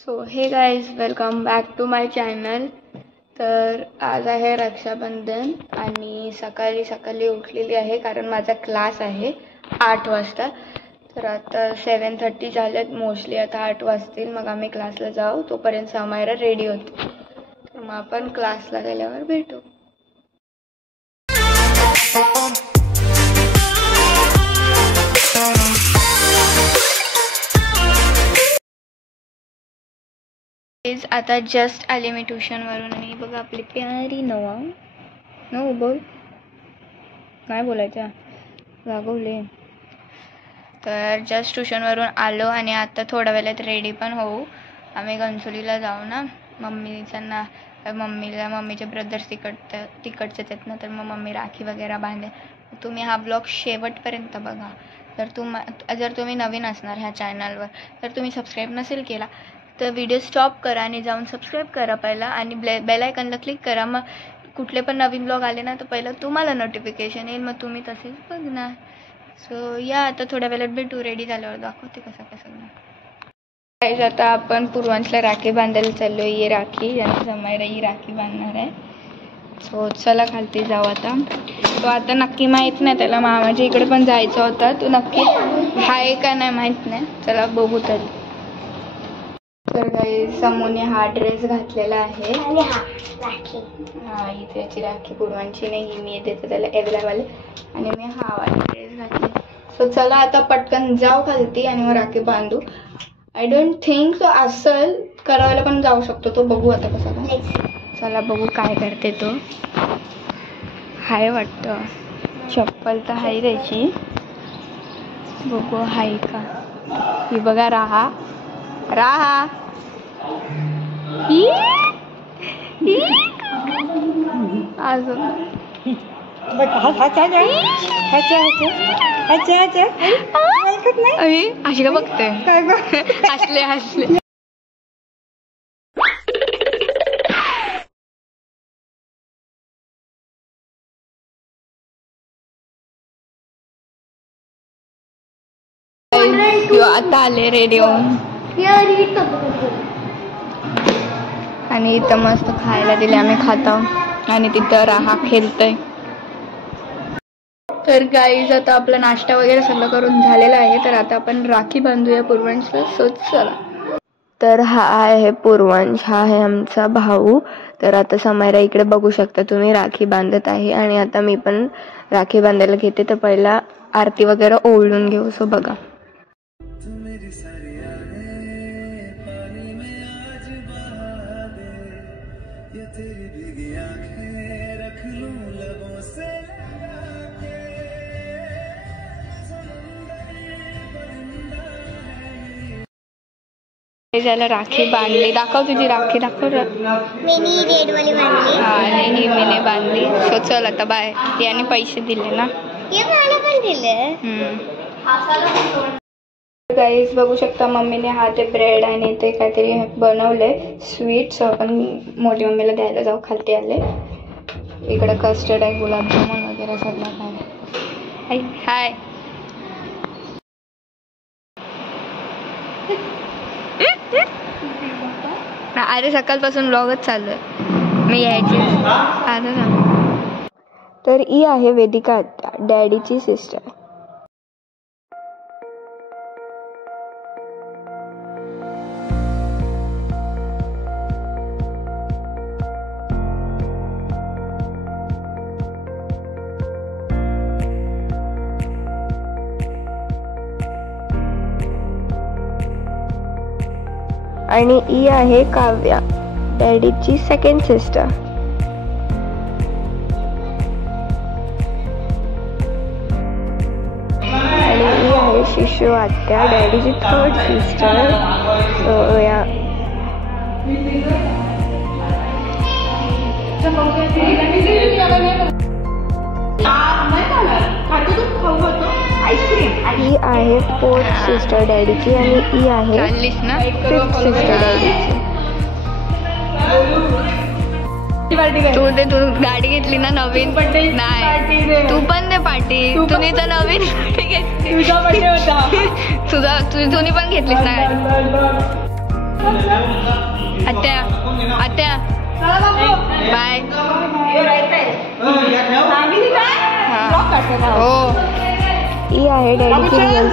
So hey guys, welcome back to my channel. तर आज आहे रक्षाबंधन आणि सकाळी सकाळी उठलेली आहे कारण माझा क्लास आहे 8 वाजता. तर आता 7:30 झालेत मोस्टली, आता 8 वाजतील मग आम्ही क्लासला जाऊ. तोपर्यंत समायरा रेडी होते, तर मग आपण क्लासला गेल्यावर भेटू. आता जस्ट आले मी ट्युशनवरून आणि बघा आपली प्यारी नवा बोल, काय बोलायचं, रागवले. तर जस्ट ट्युशनवरून आलो आणि आता थोड्या वेळात रेडी पण होऊ. आम्ही घनसोलीला जाऊ ना, मम्मीचे ब्रदर्स तिकडचेच आहेत ना, तर मग मम्मी राखी वगैरे बांधे. तुम्ही हा ब्लॉग शेवटपर्यंत बघा. जर तुम्ही नवीन असणार ह्या चॅनलवर तर तुम्ही सबस्क्राईब नसेल केला तर व्हिडिओ स्टॉप करा आणि जाऊन सबस्क्राईब करा पहिला आणि बेल आयकॉनला क्लिक करा. मग कुठले पण नवीन ब्लॉग आले ना तर पहिलं तुम्हाला नोटिफिकेशन येईल, मग तुम्ही तसेच बघणार. सो या आता थोड्या वेळात भेटू. रेडी झाल्यावर दाखवते कसं. आता आपण पूर्वांशला राखी बांधायला चाललो. ही राखी आणि समायरा ही राखी बांधणार आहे. सो चला खालती जाऊ आता. तो आता नक्की माहीत नाही, त्याला मामाच्या इकडे पण जायचा होता, तो नक्की आहे का नाही माहीत नाही. चला बघू. तर काही समूने हा ड्रेस घातलेला आहे ही त्याची राखी पूर्वांची नाही, ही मी देते त्याला एवढ्यावाले, आणि मी हा वाला ड्रेस घातले. सो चला आता पटकन जाऊ खालती आणि मग राखी बांधू. आय डोंट थिंक तो असेल करायला पण जाऊ शकतो, तो बघू आता कसा काय. चला बघू काय करते तो. हाय वाटतं, चप्पल तर हाय त्याची, बघू हाय का. ही बघा राहा अजून अशी का बघते, हसले. आता आले रेडिओ आणि इथं मस्त खायला दिले, आम्ही खातो आणि तिथं राहा खेळतोय. तर गाईज आता आपला नाश्ता वगैरे सगळं करून झालेला आहे, तर आता आपण राखी बांधूया पूर्वांशला. चला. तर हा आहे पूर्वांश, हा आहे आमचा भाऊ. तर आता समायरा इकडे बघू शकता तुम्ही राखी बांधत आहे आणि आता मी पण राखी बांधायला घेते. तर पहिला आरती वगैरे ओवाळून घेऊ. सो बघा. ज्याला राखी बांधली, दाखव तुझी राखी, दाखव. मी रेड वाली बांधली. आणि ही मीने बांधली. सो चल आता बाय. याने पैसे दिले ना, हे मला पण दिले. गाईज बघू शकता मम्मीने हा ते ब्रेड आणि ते काहीतरी बनवले स्वीट. सो आपण मोठी मम्मीला द्यायला जाऊ. खालती आले. इकडे कस्टर्ड आहे, गुलाबजामुन वगैरे सगळं काय. हाय अरे सकाळपासून व्लॉगच चालू आहे, मी यायची आता सांग. तर ही आहे वेदिका, डॅडीची सिस्टर. आणि ही आहे काव्या, डॅडीची सेकंड सिस्टर. आणि ही आहे शिशू आत्या, डॅडीची थर्ड सिस्टर. सो या ही आहे फोर्थ सिस्टर डॅडीची आणि ही आहे फिफ्थ सिस्टर डॅडीची. तू गाडी घेतली ना नवीन, नाही तू पण दे पार्टी. तुम्ही तर नवीन गाडी घेतली, तुझा जुनी पण घेतलीस ना गाडी. आत्या आत्या बाय. हो ही आहे डॅडीची रिअल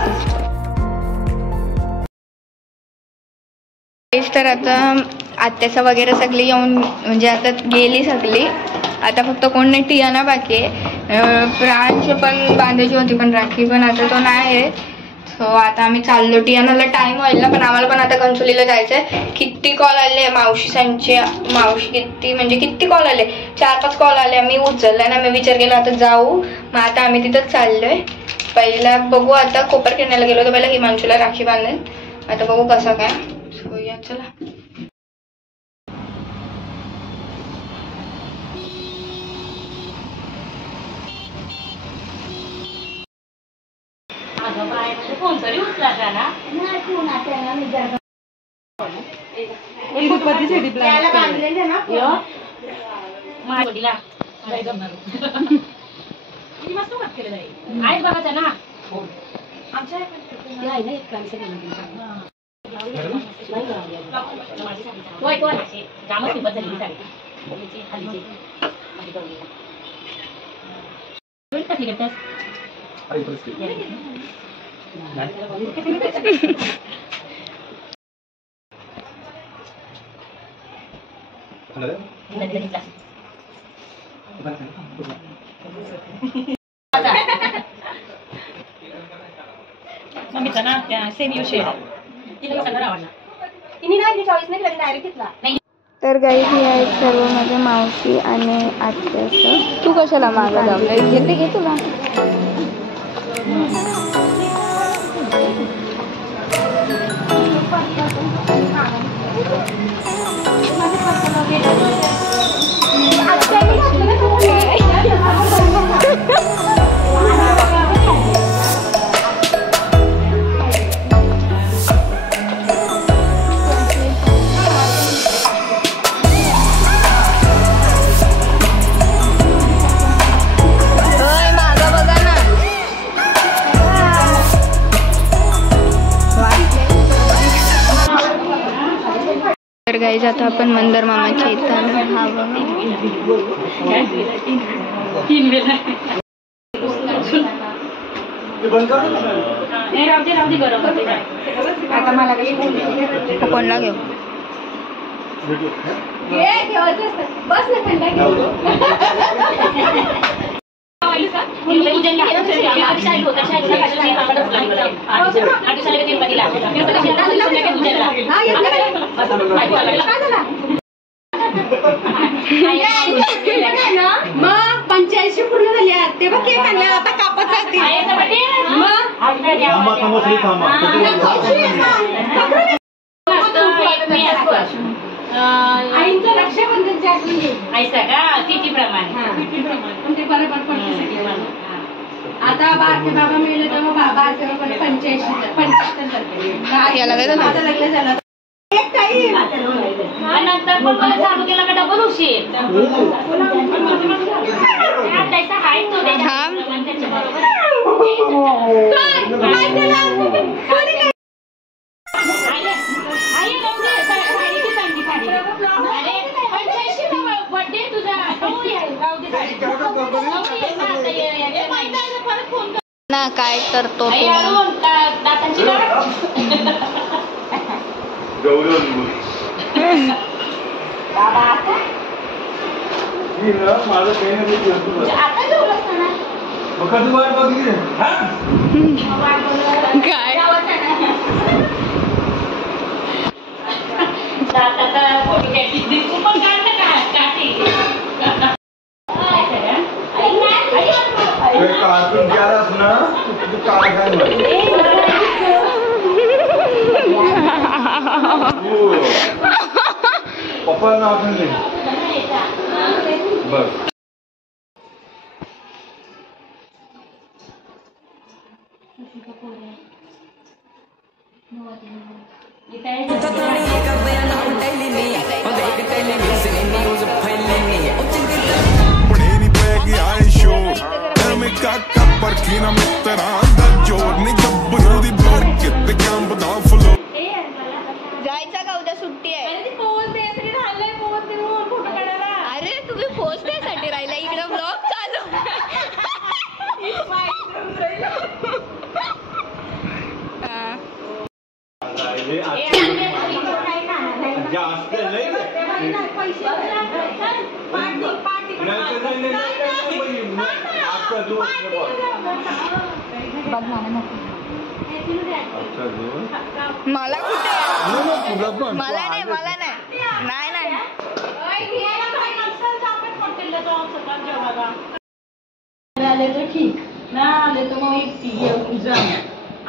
सिस्टर. तर आता आत्याचा वगैरे सगळी येऊन म्हणजे आता गेली सगळी. आता फक्त कोण नाही, टियाना बाकी आहे. प्रांश पण बांधायची होती पण राखी, पण आता तो नाही आहे. सो आता आम्ही चाललो. टियानाला टाइम होईल ना, पण आम्हाला पण आता गणचोलीला जायचं आहे. किती कॉल आले मावशीसांचे, मावशी किती कॉल आले, 4-5 कॉल आले. आम्ही उचलला ना, मी विचार केला आता जाऊ. मग आता आम्ही तिथंच चाललोय. पहिला बघू, आता कोपर खेळण्याला गेलो तर पहिला हिमांशूला राखी बांधेल. आता बघू कसं काय. सो या चला. तर गाईज हे आहेत सर्व माझ्या मावशी आणि आत्याचं. तू कशाला मागं लावलं, घेते घे तुला. तर गाईज आता आपण मंदार मामाच्या इथं आता मला कोणला घेऊ मग 85 पूर्ण झाली ते बघ केक आणला आता कापत जाते. आईचं रक्षाबंधनच्या तिथीप्रमाणे ते बरोबर पडते. आता बारके बाबा मिळले तर मग बारके बाबाने 85-75 माझं लग्न झालं एक काही नंतर पण मला चालू केला का डबल उशीर ना काय करतो पप्पा नाव बस जायचा का उद्या सुट्टी आहे. तुम्ही पोचण्यासाठी राहिला इकडे ब्लॉग चालू मला कुठे मला नाही नाही नाही आले तर ठीक ना आले तर मग एकटी घेऊन जा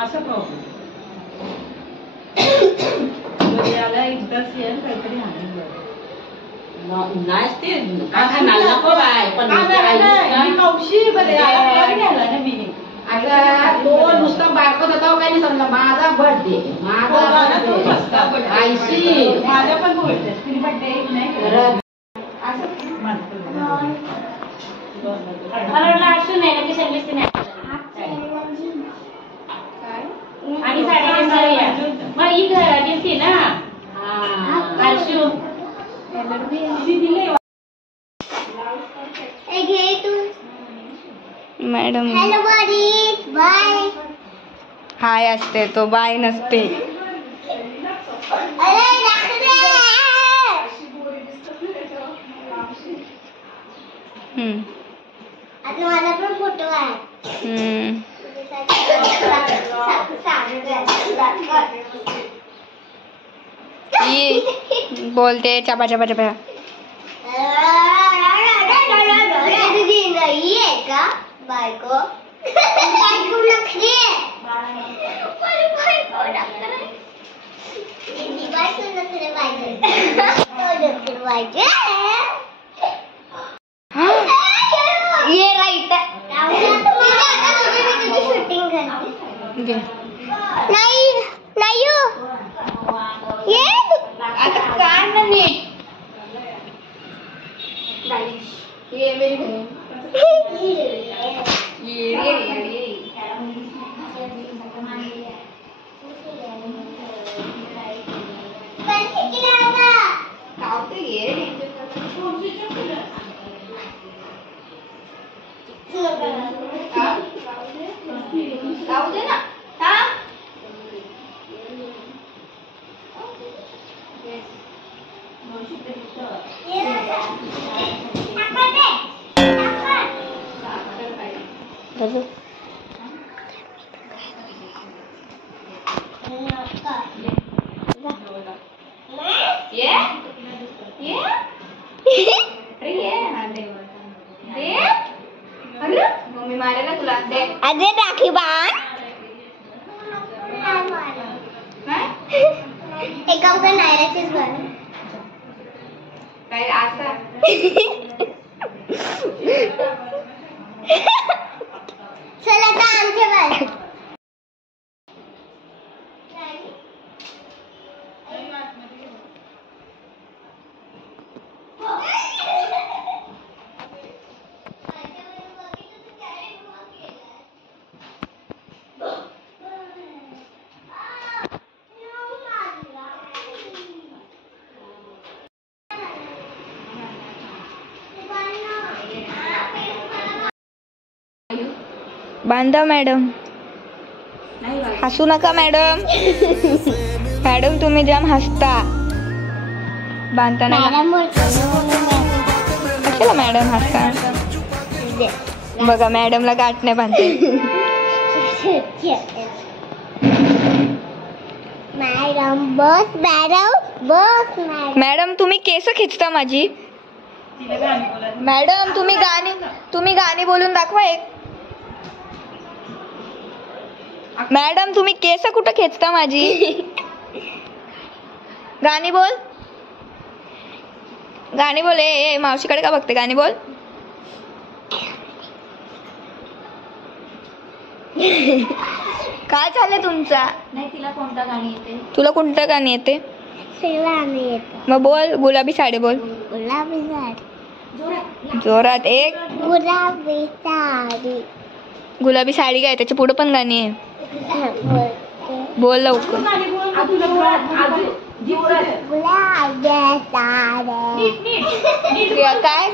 असं प्रॉब्लेम आला एकदाच येईल काहीतरी मावशी नुसतं बायकोत होता काही समजा माझा बर्थडे माझा पण बर्थडे नाही आणि मग ही गेलती ना मॅडम हॅलो बॉडीज बाय हाय असते तो बाय नसते अरे दाखले आता मला पण फोटो आहे बोलते चपा चपा चपा तुझी नाही आहे का बायको बायको नखरे ये राईट शूटिंग करते नाही नाही ये आता कान नीट ये मेरी बहन मम्मी मारे ना तुला दे अरे राखी बाण एक काम कर नायराचीच बन काय असा चल आता आमचे बाय बांधा मॅडम हसू नका मॅडम मॅडम तुम्ही जाम हसता बांधताना कशाला मॅडम हसता बघा मॅडमला गाठ नाही बांधते मॅडम बस मॅडम तुम्ही केस खिचता माझी मॅडम तुम्ही गाणी बोलून दाखवा एक मॅडम तुम्ही केस कुठं खेचता माझी गाणी बोल ए मावशीकडे का बघते गाणी बोल काय झालं तुमचा नाही तिला कोणता गाणी येते तुला कोणतं गाणी येते मग बोल गुलाबी साडी बोल गुलाबी साडी जोरात एक गुलाबी साडी गुलाबी साडी काय त्याच्या पुढे पण गाणी आहे बोल लवकर गुलाबी साडी काय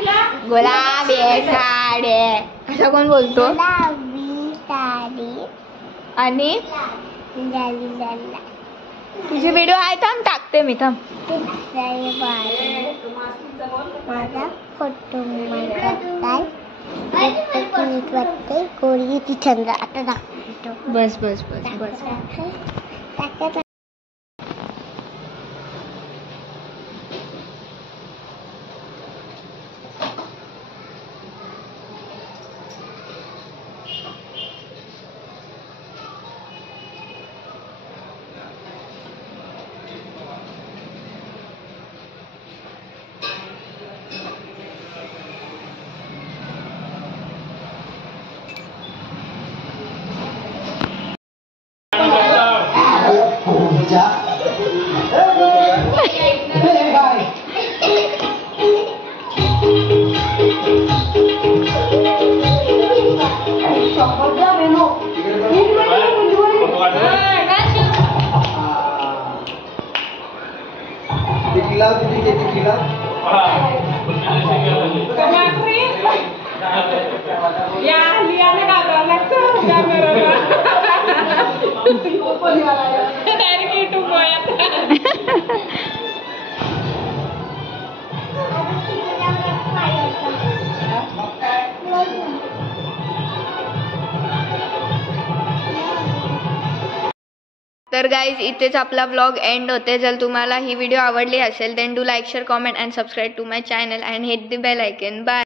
गुलाबी साडी असं कोण बोलतो? गुलाबी साडी आणि लाली लाला तुझी व्हिडिओ आहे थांब टाकते मी थांब. माझा फोटो वाटते कोळी ती चंद्र आता दाखवतो. बस बस बस बस. टाकत तर गाईज इथेच आपला ब्लॉग एंड होते. जर तुम्हाला ही व्हिडिओ आवडली असेल then do like share comment and subscribe to my channel and hit the bell icon. Bye.